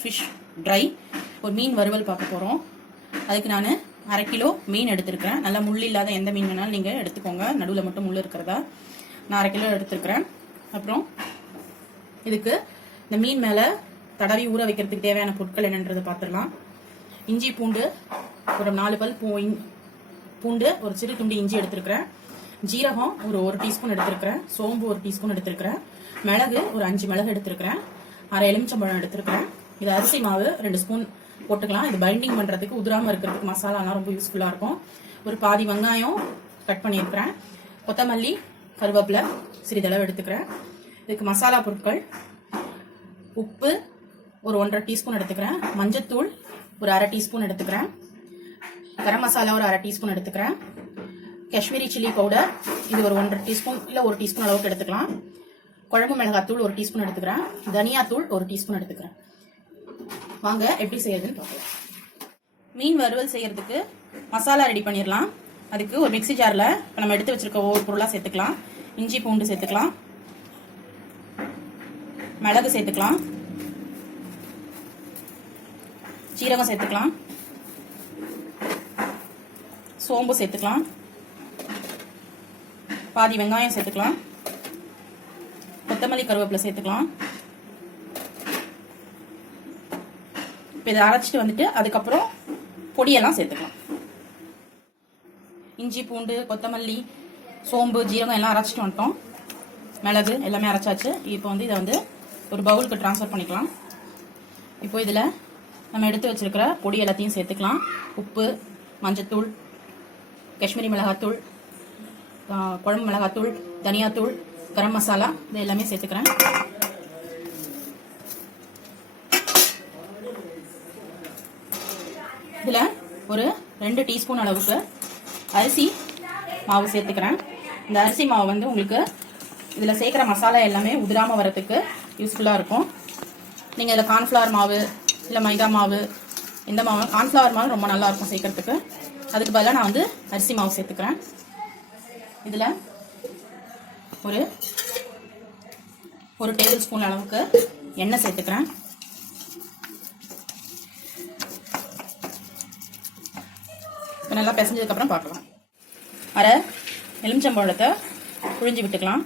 Fish try ஒரு மீன் வறுவல் பார்க்க போகிறோம். அதுக்கு நான் 1/2 கிலோ மீன் எடுத்துருக்கிறேன். நல்லா முள் இல்லாத எந்த மீன் வேணாலும் நீங்கள் எடுத்துக்கோங்க, நடுவில் மட்டும் முள் இருக்கிறதா. நான் 1/2 கிலோ எடுத்துருக்கிறேன். அப்புறம் இதுக்கு இந்த மீன் மேலே தடவி ஊற வைக்கிறதுக்கு தேவையான பொருட்கள் என்னன்றதை பார்த்துடலாம். இஞ்சி பூண்டு ஒரு 4 பல் பூண்டு, ஒரு சிறு துண்டு இஞ்சி எடுத்துருக்கிறேன். ஜீரகம் ஒரு 1 டீஸ்பூன் எடுத்துருக்கிறேன். சோம்பு 1 டீஸ்பூன் எடுத்துருக்கிறேன். மிளகு ஒரு 5 மிளகு எடுத்துருக்கிறேன். 1/2 எலுமிச்சம்பழம் எடுத்துருக்கிறேன். இது அரிசி மாவு 2 ஸ்பூன் போட்டுக்கலாம். இது பைண்டிங் பண்ணுறதுக்கு உதிராமல் இருக்கிறதுக்கு மசாலாலாம் ரொம்ப யூஸ்ஃபுல்லாக இருக்கும். ஒரு பாதி வெங்காயம் கட் பண்ணியிருக்கிறேன். கொத்தமல்லி கருவேப்பிலை சிறிதளவு எடுத்துக்கிறேன். இதுக்கு மசாலா பொருட்கள் உப்பு ஒரு 1/2 டீஸ்பூன் எடுத்துக்கிறேன். மஞ்சத்தூள் ஒரு 1/2 டீஸ்பூன் எடுத்துக்கிறேன். கரம் மசாலா ஒரு 1/2 டீஸ்பூன் எடுத்துக்கிறேன். காஷ்மீரி சில்லி பவுடர் இது ஒரு 1/2 டீஸ்பூன் இல்லை 1 டீஸ்பூன் அளவுக்கு எடுத்துக்கலாம். குழம்பு மிளகாத்தூள் 1 டீஸ்பூன் எடுத்துக்கிறேன். தனியாத்தூள் 1 டீஸ்பூன் எடுத்துக்கிறேன். வாங்க எப்படி செய்யறதுன்னு பார்க்கலாம். மீன் வறுவல் செய்யறதுக்கு மசாலா ரெடி பண்ணிடலாம். அதுக்கு ஒரு மிக்ஸி ஜாரில் இப்போ நம்ம எடுத்து வச்சிருக்க ஒவ்வொரு பொருளாக சேர்த்துக்கலாம். இஞ்சி பூண்டு சேர்த்துக்கலாம், மிளகு சேர்த்துக்கலாம், சீரகம் சேர்த்துக்கலாம், சோம்பு சேர்த்துக்கலாம், பாதி வெங்காயம் சேர்த்துக்கலாம், கொத்தமல்லி கருவேப்பிலை சேர்த்துக்கலாம். இப்போ இதை அரைச்சிட்டு வந்துட்டு அதுக்கப்புறம் பொடியெல்லாம் சேர்த்துக்கலாம். இஞ்சி பூண்டு கொத்தமல்லி சோம்பு ஜீரகம் எல்லாம் அரைச்சிட்டு வந்துட்டோம். மிளகு எல்லாமே அரைச்சாச்சு. இப்போ வந்து இதை வந்து ஒரு பவுலுக்கு ட்ரான்ஸ்ஃபர் பண்ணிக்கலாம். இப்போ இதில் நம்ம எடுத்து வச்சிருக்கிற பொடி எல்லாத்தையும் சேர்த்துக்கலாம். உப்பு, மஞ்சத்தூள், காஷ்மீரி மிளகாத்தூள், குழம்பு மிளகாத்தூள், தனியாத்தூள், கரம் மசாலா இது எல்லாமே சேர்த்துக்கிறேன். இதில் ஒரு 2 டீஸ்பூன் அளவுக்கு அரிசி மாவு சேர்த்துக்கிறேன். இந்த அரிசி மாவு வந்து உங்களுக்கு இதில் சேர்க்குற மசாலா எல்லாமே உதிராமல் வரத்துக்கு யூஸ்ஃபுல்லாக இருக்கும். நீங்கள் இதில் கார்ன்ஃப்ளவர் மாவு இல்லை மைதா மாவு எந்த மாவு, கார்ன்ஃப்ளவர் மாவு ரொம்ப நல்லாயிருக்கும் சேர்க்கறதுக்கு. அதுக்கு பதிலாக நான் வந்து அரிசி மாவு சேர்த்துக்கிறேன். இதில் ஒரு டேபிள் ஸ்பூன் அளவுக்கு எண்ணெய் சேர்த்துக்கிறேன். இப்போ நல்லா பிசைஞ்சதுக்கப்புறம் பார்க்கலாம். 1/2 எலுமிச்சம்பழத்தை புழிஞ்சு விட்டுக்கலாம்.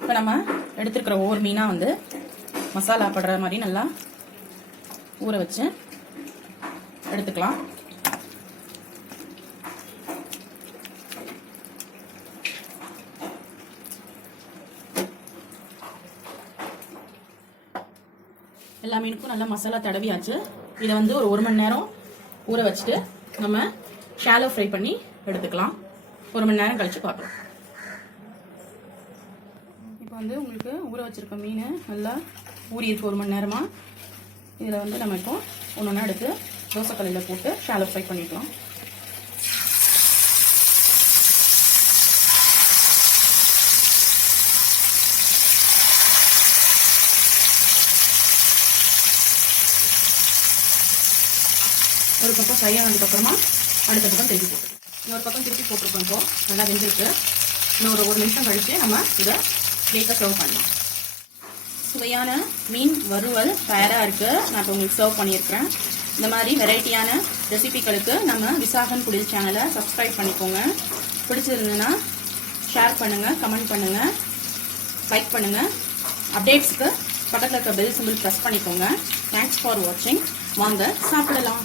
இப்போ நம்ம எடுத்துருக்கிற ஒவ்வொரு மீனாக வந்து மசாலா படுற மாதிரி நல்லா ஊற வச்சு எடுத்துக்கலாம். எல்லா மீனுக்கும் நல்லா மசாலா தடவியாச்சு. இதை வந்து ஒரு 1 மணி நேரம் ஊற வச்சுட்டு நம்ம ஷாலோ ஃப்ரை பண்ணி எடுத்துக்கலாம். 1 மணி நேரம் கழிச்சு பார்க்கலாம். இப்போ வந்து உங்களுக்கு ஊற வச்சிருக்க மீன் நல்லா ஊறி இருக்கு 1 மணி நேரமாக. இதில் வந்து நம்ம இப்போ ஒன்று எடுத்து தோசைக்கல்லில் போட்டு ஷாலோ ஃப்ரை பண்ணிக்கலாம். ஒரு பக்கம் ஃப்ரை ஆனதுக்கப்புறமா அடுத்த பக்கம் திருப்பி போட்டுருக்கோம். இன்னொரு பக்கம் திருப்பி போட்டிருக்கோம். இப்போ நல்லா வெந்திருக்கு. இன்னொரு 1 நிமிஷம் கழித்து நம்ம இதை பிளேட்டை சர்வ் பண்ணலாம். சுவையான மீன் வறுவல் தயாராக இருக்குது. நான் இப்போ உங்களுக்கு சர்வ் பண்ணியிருக்கிறேன். இந்த மாதிரி வெரைட்டியான ரெசிபிகளுக்கு நம்ம விசாகன் குடில் சேனலை சப்ஸ்கிரைப் பண்ணிக்கோங்க. பிடிச்சிருந்ததுன்னா ஷேர் பண்ணுங்கள், கமெண்ட் பண்ணுங்கள், லைக் பண்ணுங்கள். அப்டேட்ஸ்க்கு பக்கத்தில் இருக்க பெல் சிம்பிள் ப்ரெஸ் பண்ணிக்கோங்க. தேங்க்ஸ் ஃபார் வாட்சிங். வாங்க சாப்பிடலாம்.